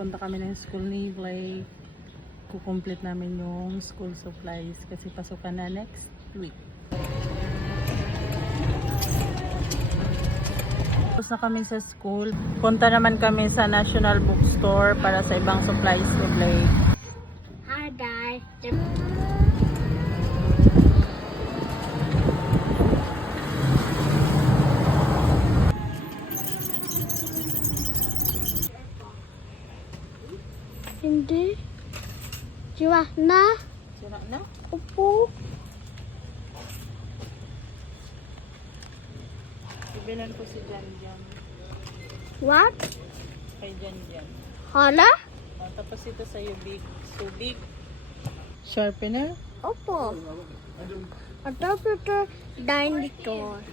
Punta kami ng school ni Blake. Kukomplete namin yung school supplies kasi pasukan na next week. Tapos na kami sa school. Punta naman kami sa National Bookstore para sa ibang supplies ni Blake. Hi, Dad. Hindi. Sira na. Sira na? Upo. Ibilan ko si Jan Jan. What? Kay Jan Jan. Hala? Tapos ito sa big. So big. Sharpener? Opo. Ito dinosaur.